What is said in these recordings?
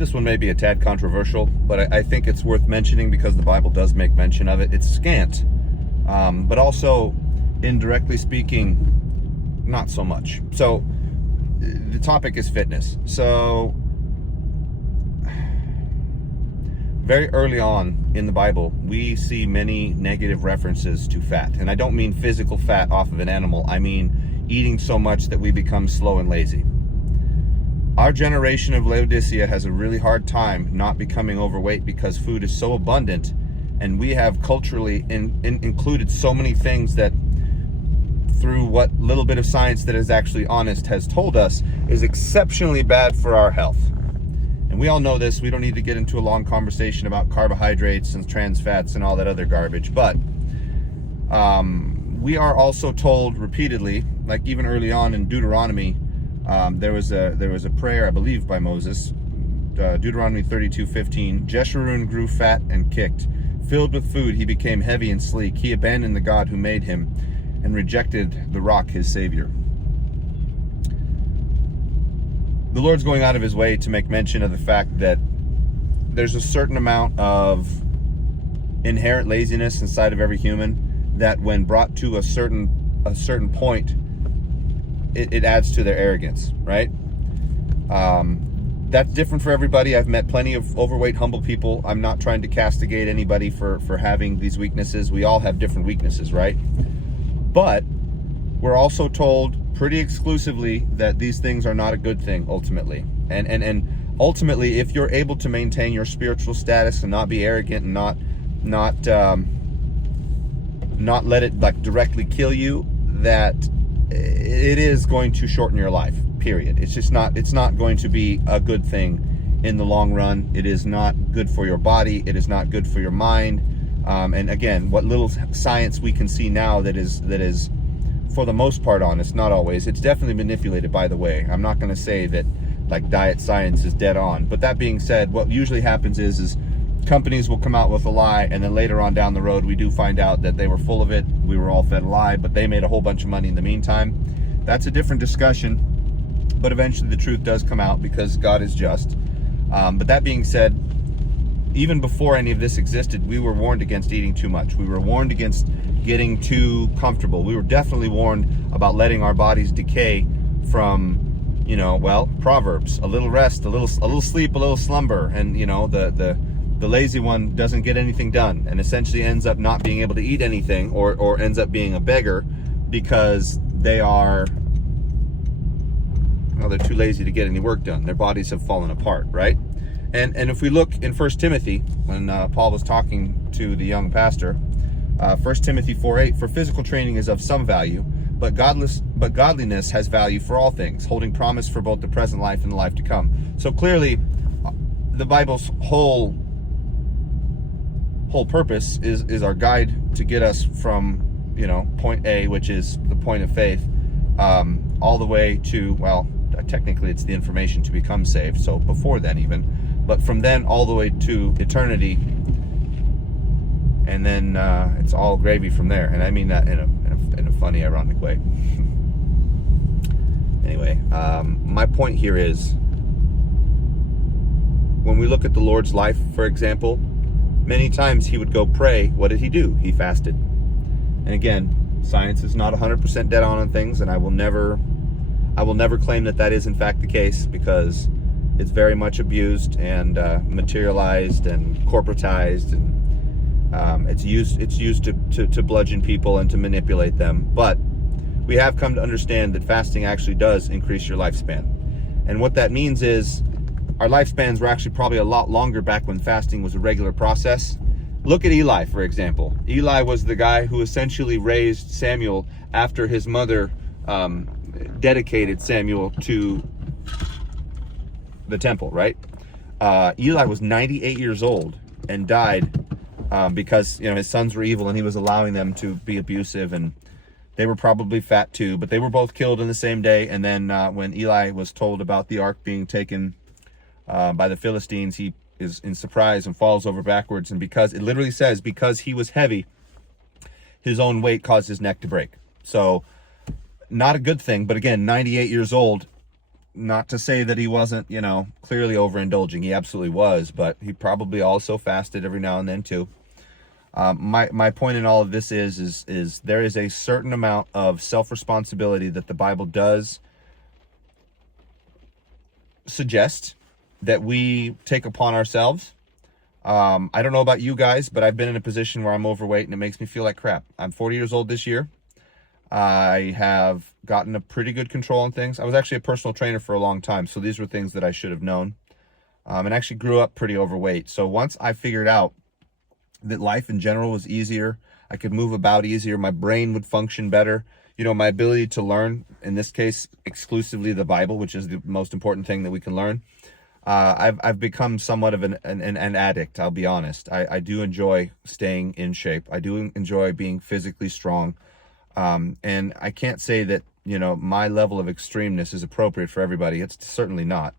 This one may be a tad controversial, but I think it's worth mentioning because the Bible does make mention of it. It's scant, but also, indirectly speaking, not so much. So the topic is fitness. So very early on in the Bible, we see many negative references to fat. And I don't mean physical fat off of an animal. I mean eating so much that we become slow and lazy. Our generation of Laodicea has a really hard time not becoming overweight because food is so abundant, and we have culturally included so many things that, through what little bit of science that is actually honest, has told us is exceptionally bad for our health. And we all know this. We don't need to get into a long conversation about carbohydrates and trans fats and all that other garbage, but we are also told repeatedly, like even early on in Deuteronomy, there was a prayer, I believe, by Moses, Deuteronomy 32:15. Jeshurun grew fat and kicked. Filled with food, he became heavy and sleek. He abandoned the God who made him and rejected the rock, his savior. The Lord's going out of his way to make mention of the fact that there's a certain amount of inherent laziness inside of every human that, when brought to a certain point, it adds to their arrogance, right? That's different for everybody. I've met plenty of overweight, humble people. I'm not trying to castigate anybody for having these weaknesses. We all have different weaknesses, right? But we're also told pretty exclusively that these things are not a good thing ultimately. And ultimately, if you're able to maintain your spiritual status and not be arrogant and not let it like directly kill you, that it is going to shorten your life, period. It's not going to be a good thing in the long run. It is not good for your body. It is not good for your mind. And again, what little science we can see now that is for the most part honest, not always. It's definitely manipulated, by the way. I'm not going to say that like diet science is dead on. But that being said, what usually happens is companies will come out with a lie, and then later on down the road, we do find out that they were full of it. We were all fed a lie, but they made a whole bunch of money in the meantime. That's a different discussion, but eventually the truth does come out because God is just. But that being said, even before any of this existed, we were warned against eating too much. We were warned against getting too comfortable. We were definitely warned about letting our bodies decay from, Proverbs, a little rest, a little sleep, a little slumber. And, the lazy one doesn't get anything done and essentially ends up not being able to eat anything or ends up being a beggar because they're too lazy to get any work done. Their bodies have fallen apart, right? And if we look in 1 Timothy, when Paul was talking to the young pastor, 1 Timothy 4:8, for physical training is of some value, but godliness has value for all things, holding promise for both the present life and the life to come. So clearly, the Bible's whole purpose is our guide to get us from, point A, which is the point of faith, all the way to, technically it's the information to become saved, so before then even, but from then all the way to eternity, and then it's all gravy from there. And I mean that in a funny, ironic way. Anyway, my point here is, when we look at the Lord's life, for example, many times he would go pray. What did he do? He fasted. And again, science is not 100% dead on things, and I will never claim that is in fact the case, because it's very much abused and materialized and corporatized, and it's used to bludgeon people and to manipulate them. But we have come to understand that fasting actually does increase your lifespan. And what that means is our lifespans were actually probably a lot longer back when fasting was a regular process. Look at Eli, for example. Eli was the guy who essentially raised Samuel after his mother dedicated Samuel to the temple, right? Eli was 98 years old and died because his sons were evil and he was allowing them to be abusive, and they were probably fat too, but they were both killed in the same day. And then when Eli was told about the ark being taken by the Philistines, he is in surprise and falls over backwards, and because it literally says because he was heavy, his own weight caused his neck to break. So not a good thing, but again, 98 years old, not to say that he wasn't, clearly overindulging. He absolutely was, but he probably also fasted every now and then too. My point in all of this is there is a certain amount of self-responsibility that the Bible does suggest that we take upon ourselves. I don't know about you guys, but I've been in a position where I'm overweight and it makes me feel like crap. I'm 40 years old this year. I have gotten a pretty good control on things. I was actually a personal trainer for a long time, so these were things that I should have known. And actually grew up pretty overweight. So once I figured out that life in general was easier, I could move about easier, my brain would function better, my ability to learn, in this case, exclusively the Bible, which is the most important thing that we can learn. I've become somewhat of an addict, I'll be honest. I do enjoy staying in shape. I do enjoy being physically strong. And I can't say that, my level of extremeness is appropriate for everybody. It's certainly not.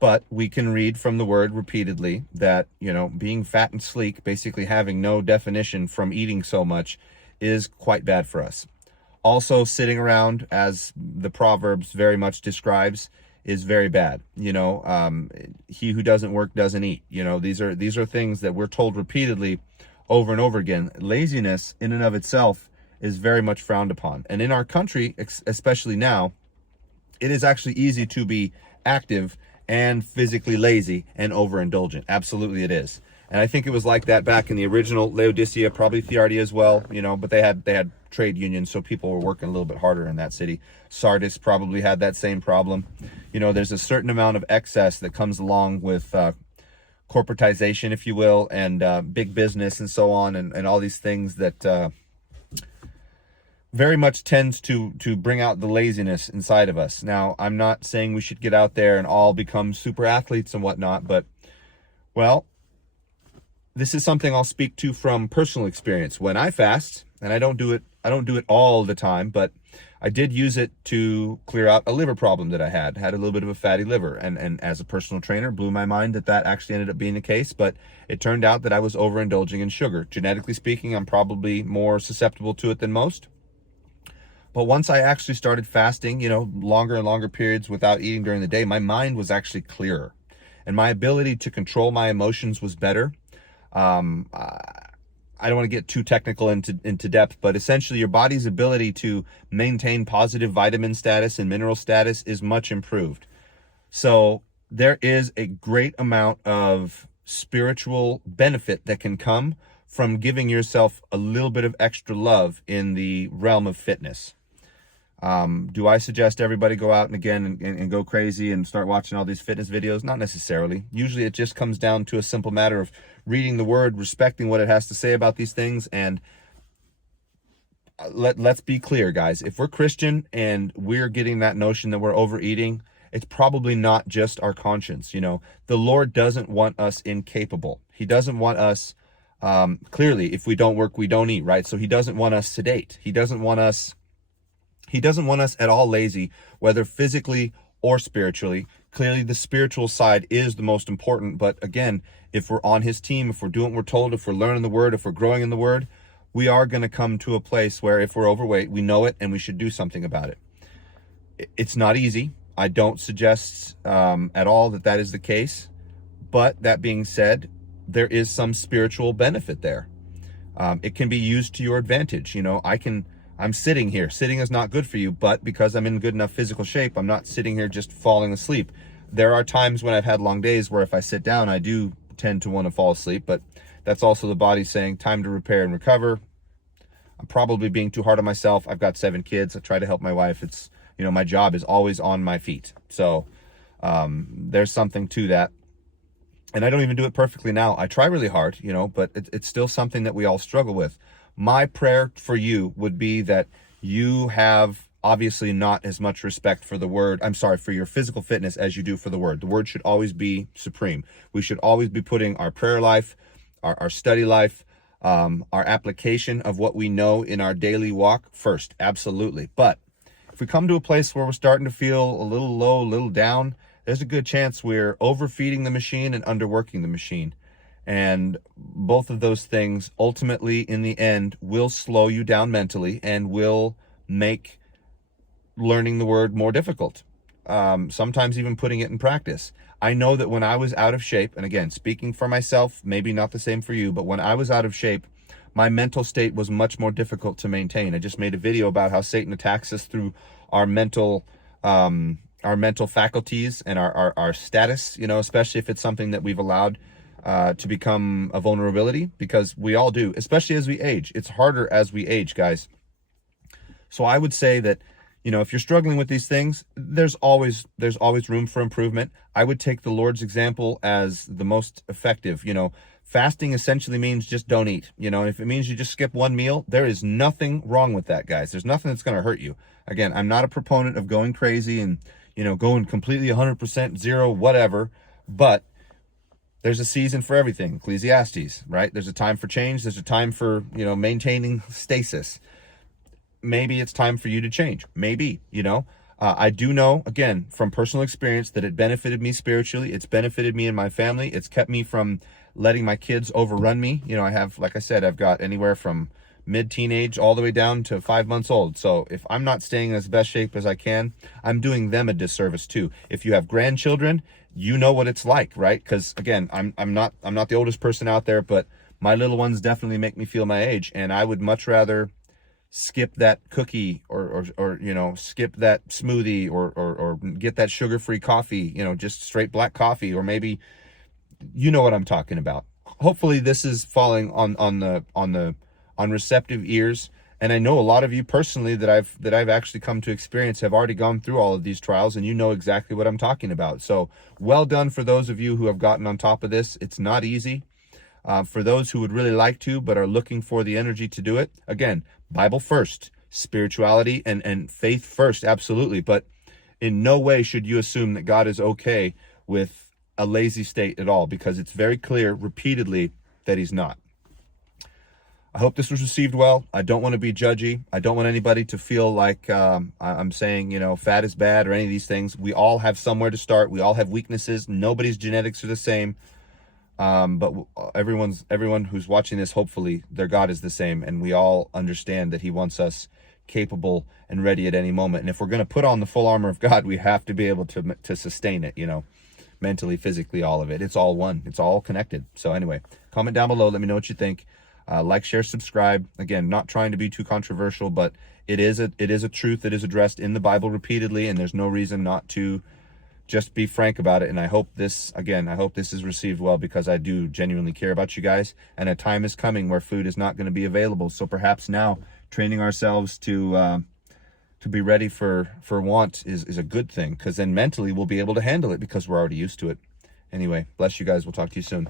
But we can read from the word repeatedly that, being fat and sleek, basically having no definition from eating so much, is quite bad for us. Also, sitting around, as the Proverbs very much describes, is very bad. He who doesn't work doesn't eat. These are things that we're told repeatedly over and over again. Laziness in and of itself is very much frowned upon. And in our country, especially now, it is actually easy to be active and physically lazy and overindulgent. Absolutely it is. And I think it was like that back in the original Laodicea, probably Thyatira as well, but they had trade unions, so people were working a little bit harder in that city. Sardis probably had that same problem. There's a certain amount of excess that comes along with corporatization, if you will, and big business and so on, and all these things that very much tends to bring out the laziness inside of us. Now, I'm not saying we should get out there and all become super athletes and whatnot, but, well, this is something I'll speak to from personal experience. When I fast, and I don't do it all the time, but I did use it to clear out a liver problem that I had a little bit of a fatty liver. And as a personal trainer, blew my mind that actually ended up being the case, but it turned out that I was overindulging in sugar. Genetically speaking, I'm probably more susceptible to it than most. But once I actually started fasting, longer and longer periods without eating during the day, my mind was actually clearer. And my ability to control my emotions was better. I don't want to get too technical into depth, but essentially your body's ability to maintain positive vitamin status and mineral status is much improved. So there is a great amount of spiritual benefit that can come from giving yourself a little bit of extra love in the realm of fitness. Do I suggest everybody go out and go crazy and start watching all these fitness videos? Not necessarily. Usually it just comes down to a simple matter of reading the word, respecting what it has to say about these things, and let's be clear, guys. If we're Christian and we're getting that notion that we're overeating, it's probably not just our conscience. The Lord doesn't want us incapable. He doesn't want us, clearly, if we don't work, we don't eat, right? So he doesn't want us sedate. He doesn't want us at all lazy, whether physically or spiritually. Clearly, the spiritual side is the most important. But again, if we're on his team, if we're doing what we're told, if we're learning the word, if we're growing in the word, we are going to come to a place where if we're overweight, we know it and we should do something about it. It's not easy. I don't suggest at all that is the case. But that being said, there is some spiritual benefit there. It can be used to your advantage. I'm sitting here. Sitting is not good for you, but because I'm in good enough physical shape, I'm not sitting here just falling asleep. There are times when I've had long days where if I sit down, I do tend to want to fall asleep, but that's also the body saying time to repair and recover. I'm probably being too hard on myself. I've got 7 kids. I try to help my wife. It's, my job is always on my feet. So there's something to that. And I don't even do it perfectly now. I try really hard, but it's still something that we all struggle with. My prayer for you would be that you have obviously not as much respect for the word, for your physical fitness as you do for the word. The word should always be supreme. We should always be putting our prayer life, our study life, our application of what we know in our daily walk first. Absolutely. But if we come to a place where we're starting to feel a little low, a little down, there's a good chance we're overfeeding the machine and underworking the machine. And both of those things ultimately in the end will slow you down mentally and will make learning the word more difficult. sometimes even putting it in practice. I know that when I was out of shape, and again, speaking for myself, maybe not the same for you, but when I was out of shape, my mental state was much more difficult to maintain. I just made a video about how Satan attacks us through our mental faculties and our status, you know, especially if it's something that we've allowed to become a vulnerability, because we all do, especially as we age. It's harder as we age, guys. So I would say that, you know, if you're struggling with these things, there's always room for improvement. I would take the Lord's example as the most effective. You know, fasting essentially means just don't eat. You know, if it means you just skip one meal, there is nothing wrong with that, guys. There's nothing that's going to hurt you. Again, I'm not a proponent of going crazy and, you know, going completely 100% zero, whatever, but there's a season for everything. Ecclesiastes, right? There's a time for change. There's a time for, you know, maintaining stasis. Maybe it's time for you to change. Maybe, you know, I do know, again, from personal experience, that it benefited me spiritually. It's benefited me and my family. It's kept me from letting my kids overrun me. You know, I have, like I said, I've got anywhere from mid-teenage all the way down to 5 months old. So if I'm not staying in as best shape as I can, I'm doing them a disservice too. If you have grandchildren, you know what it's like, right? Because again, I'm not the oldest person out there, but my little ones definitely make me feel my age, and I would much rather skip that cookie or you know, skip that smoothie or get that sugar-free coffee, you know, just straight black coffee, or maybe, you know what I'm talking about. Hopefully this is falling on receptive ears. And I know a lot of you personally that I've actually come to experience have already gone through all of these trials, and you know exactly what I'm talking about. So well done for those of you who have gotten on top of this. It's not easy. For those who would really like to, but are looking for the energy to do it, again, Bible first, spirituality and faith first, absolutely. But in no way should you assume that God is okay with a lazy state at all, because it's very clear repeatedly that he's not. I hope this was received well. I don't want to be judgy. I don't want anybody to feel like I'm saying, you know, fat is bad or any of these things. We all have somewhere to start. We all have weaknesses. Nobody's genetics are the same. But everyone who's watching this, hopefully their God is the same, and we all understand that he wants us capable and ready at any moment. And if we're going to put on the full armor of God, we have to be able to sustain it, you know, mentally, physically, all of it. It's all one. It's all connected. So anyway, comment down below. Let me know what you think. Like, share, subscribe. Again, not trying to be too controversial, but it is a truth that is addressed in the Bible repeatedly, and there's no reason not to just be frank about it. And I hope this is received well, because I do genuinely care about you guys, and a time is coming where food is not going to be available. So perhaps now training ourselves to be ready for want is a good thing, because then mentally we'll be able to handle it because we're already used to it. Anyway, bless you guys. We'll talk to you soon.